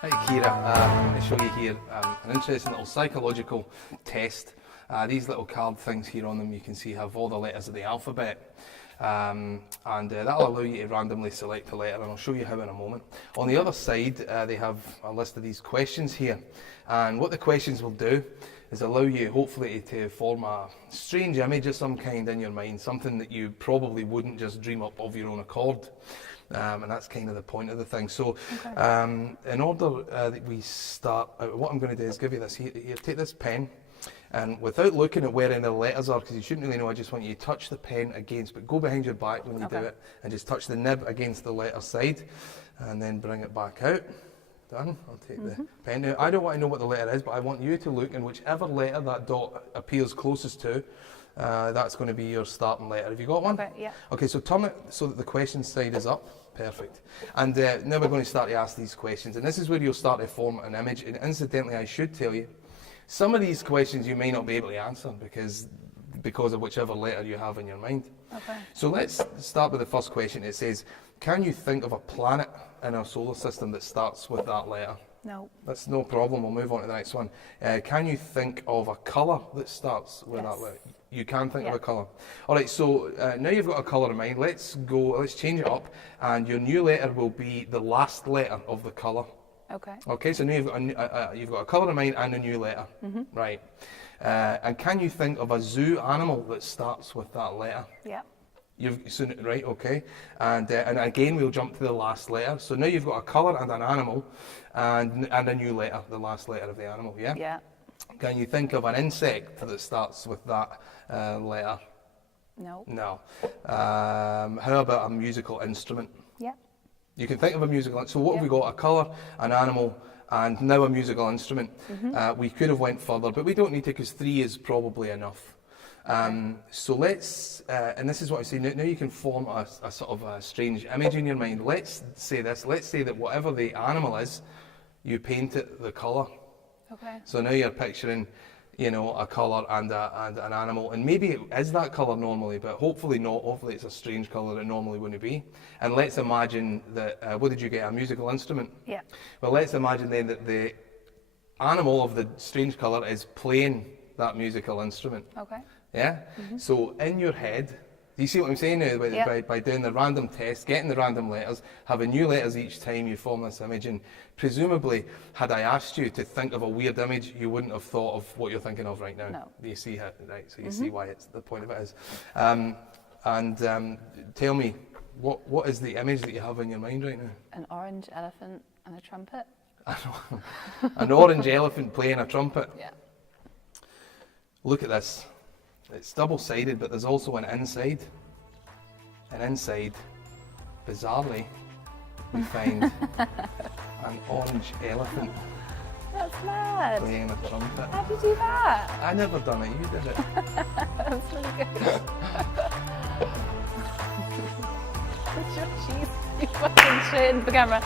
Hi Kira, I'm going to show you here an interesting little psychological test. These little card things here on them you can see have all the letters of the alphabet, and that'll allow you to randomly select a letter, and I'll show you how in a moment. On the other side they have a list of these questions here, and what the questions will do is allow you hopefully to form a strange image of some kind in your mind, something that you probably wouldn't just dream up of your own accord. And that's kind of the point of the thing. So in order that we start, what I'm going to do is give you this here, take this pen, and without looking at where any of the letters are, because you shouldn't really know, I just want you to touch the pen against, but go behind your back when you do it, and just touch the nib against the letter side, and then bring it back out. Done. I'll take the pen now. I don't want to know what the letter is, but I want you to look, and whichever letter that dot appears closest to, that's going to be your starting letter. Have you got one? Okay, yeah. Okay, so turn it so that the question side is up. Perfect. And now we're going to start to ask these questions, and this is where you'll start to form an image. And incidentally, I should tell you, some of these questions you may not be able to answer because of whichever letter you have in your mind. Okay. So let's start with the first question. It says, can you think of a planet in our solar system that starts with that letter? No. That's no problem. We'll move on to the next one. Can you think of a colour that starts with that letter? You can think of a colour. All right, so now you've got a colour in mind. Let's change it up, and your new letter will be the last letter of the colour. Okay. Okay, so now you've got a colour in mind and a new letter. Right. And can you think of a zoo animal that starts with that letter? Yeah. Right, okay. And again, we'll jump to the last letter. So now you've got a colour and an animal, and a new letter, the last letter of the animal, yeah? Yeah. Can you think of an insect that starts with that letter? No. No. How about a musical instrument? Yeah. You can think of a musical instrument. So what have we got? A colour, an animal, and now a musical instrument. We could have went further, but we don't need to because 3 is probably enough. So let's, and this is what I say, now you can form a sort of a strange image in your mind. Let's say this, let's say that whatever the animal is, you paint it the colour. Okay. So now you're picturing, you know, a colour and an animal, and maybe it is that colour normally, but hopefully not. Hopefully it's a strange colour that it normally wouldn't be. And let's imagine that, what did you get, a musical instrument? Yeah. Well, let's imagine then that the animal of the strange colour is playing that musical instrument. Okay. Yeah? So in your head, do you see what I'm saying now? By doing the random test, getting the random letters, having new letters each time you form this image, and presumably, had I asked you to think of a weird image, you wouldn't have thought of what you're thinking of right now. No. Do you see how, right? So you see why it's the point of it is. Tell me, what is the image that you have in your mind right now? An orange elephant and a trumpet. An orange elephant playing a trumpet. Yeah. Look at this. It's double-sided, but there's also an inside. And inside, bizarrely, we find an orange elephant That's mad. playing a trumpet. How did you do that? I never done it, you did it. That's really good. Put your cheese, you fucking shit into the camera.